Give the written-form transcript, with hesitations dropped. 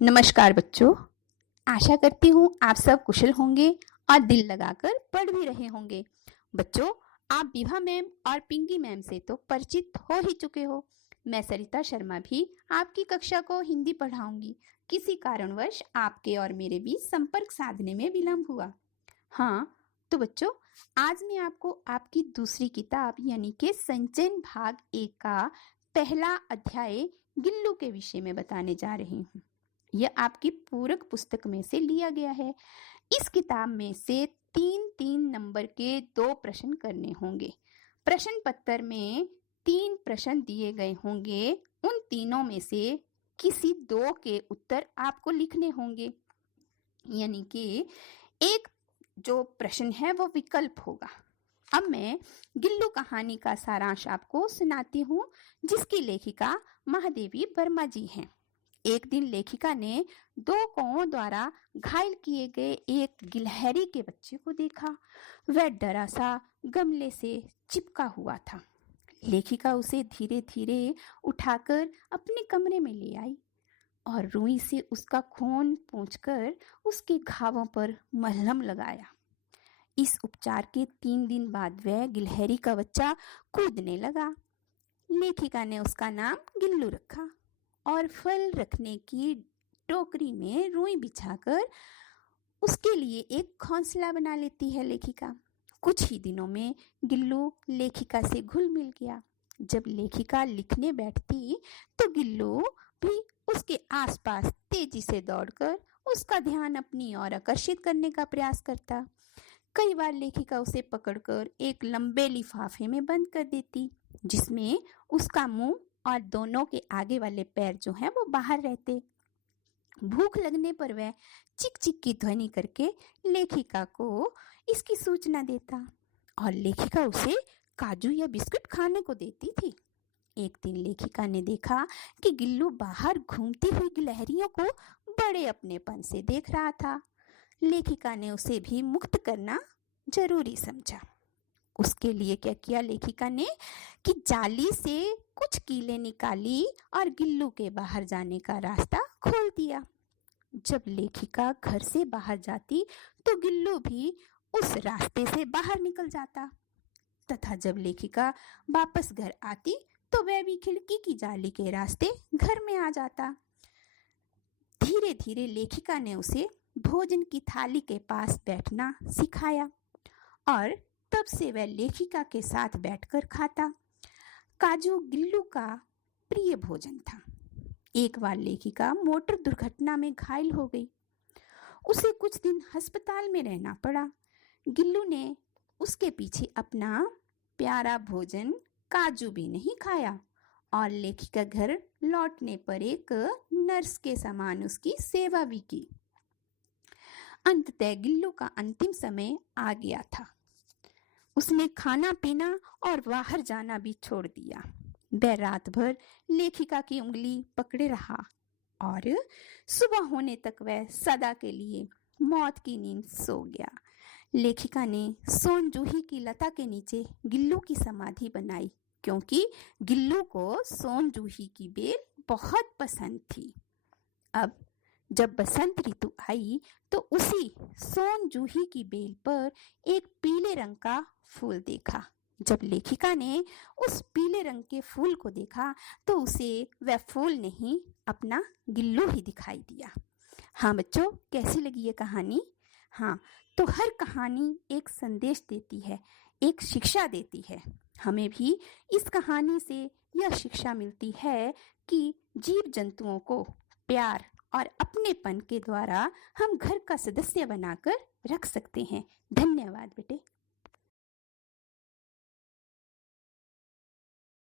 नमस्कार बच्चों। आशा करती हूँ आप सब कुशल होंगे और दिल लगाकर पढ़ भी रहे होंगे। बच्चों, आप विभा मैम और पिंकी मैम से तो परिचित हो ही चुके हो। मैं सरिता शर्मा भी आपकी कक्षा को हिंदी पढ़ाऊंगी। किसी कारणवश आपके और मेरे बीच संपर्क साधने में विलंब हुआ। हाँ, तो बच्चों, आज मैं आपको आपकी दूसरी किताब यानी कि संचयन भाग 1 का पहला अध्याय गिल्लू के विषय में बताने जा रही हूँ। यह आपकी पूरक पुस्तक में से लिया गया है। इस किताब में से 3-3 नंबर के 2 प्रश्न करने होंगे। प्रश्न पत्र में 3 प्रश्न दिए गए होंगे। उन तीनों में से किसी 2 के उत्तर आपको लिखने होंगे, यानी कि एक जो प्रश्न है वो विकल्प होगा। अब मैं गिल्लू कहानी का सारांश आपको सुनाती हूँ, जिसकी लेखिका महादेवी वर्मा जी हैं। एक दिन लेखिका ने 2 कौओं द्वारा घायल किए गए एक गिलहरी के बच्चे को देखा। वह डरा सा गमले से चिपका हुआ था। लेखिका उसे धीरे धीरे उठाकर अपने कमरे में ले आई और रुई से उसका खून पोंछकर उसके घावों पर मलहम लगाया। इस उपचार के 3 दिन बाद वह गिलहरी का बच्चा कूदने लगा। लेखिका ने उसका नाम गिल्लू रखा और फल रखने की टोकरी में रुई बिछाकर उसके लिए एक घोंसला बना लेती है लेखिका। कुछ ही दिनों में गिल्लू लेखिका से घुल मिल गया। जब लेखिका लिखने बैठती तो गिल्लू भी उसके आसपास तेजी से दौड़कर उसका ध्यान अपनी ओर आकर्षित करने का प्रयास करता। कई बार लेखिका उसे पकड़कर एक लंबे लिफाफे में बंद कर देती, जिसमें उसका मुंह और दोनों के आगे वाले पैर जो हैं वो बाहर रहते। भूख लगने पर वह चिक चिक की ध्वनि करके लेखिका को इसकी सूचना देता और लेखिका उसे काजू या बिस्कुट खाने को देती थी। एक दिन लेखिका ने देखा कि गिल्लू बाहर घूमती हुई गिलहरियों को बड़े अपनेपन से देख रहा था। लेखिका ने उसे भी मुक्त करना जरूरी समझा। उसके लिए क्या किया लेखिका ने कि जाली से कुछ कीलें निकाली और गिल्लू के बाहर जाने का रास्ता खोल दिया। जब लेखिका घर से बाहर जाती तो गिल्लू भी उस रास्ते से बाहर निकल जाता, तथा जब लेखिका वापस घर आती तो वह भी खिड़की की जाली के रास्ते घर में आ जाता। धीरे धीरे लेखिका ने उसे भोजन की थाली के पास बैठना सिखाया और तब से वह लेखिका के साथ बैठकर खाता। काजू गिल्लू का प्रिय भोजन था। एक बार लेखिका मोटर दुर्घटना में घायल हो गई। उसे कुछ दिन अस्पताल में रहना पड़ा। गिल्लू ने उसके पीछे अपना प्यारा भोजन काजू भी नहीं खाया और लेखिका घर लौटने पर एक नर्स के समान उसकी सेवा भी की। अंततः गिल्लू का अंतिम समय आ गया था। उसने खाना पीना और बाहर जाना भी छोड़ दिया। वह रात भर लेखिका की उंगली पकड़े रहा और सुबह होने तक वह सदा के लिए मौत की नींद सो गया। लेखिका ने सोन जूही की लता के नीचे गिल्लू की समाधि बनाई, क्योंकि गिल्लू को सोन जूही की बेल बहुत पसंद थी। अब जब बसंत ऋतु आई तो उसी सोन जूही की बेल पर एक पीले रंग का फूल देखा। जब लेखिका ने उस पीले रंग के फूल को देखा तो उसे वह फूल नहीं, अपना गिल्लू ही दिखाई दिया। हाँ बच्चों, कैसी लगी ये कहानी? हाँ, तो हर कहानी एक संदेश देती है, एक शिक्षा देती है। हमें भी इस कहानी से यह शिक्षा मिलती है कि जीव जंतुओं को प्यार और अपनेपन के द्वारा हम घर का सदस्य बनाकर रख सकते हैं। धन्यवाद बेटे।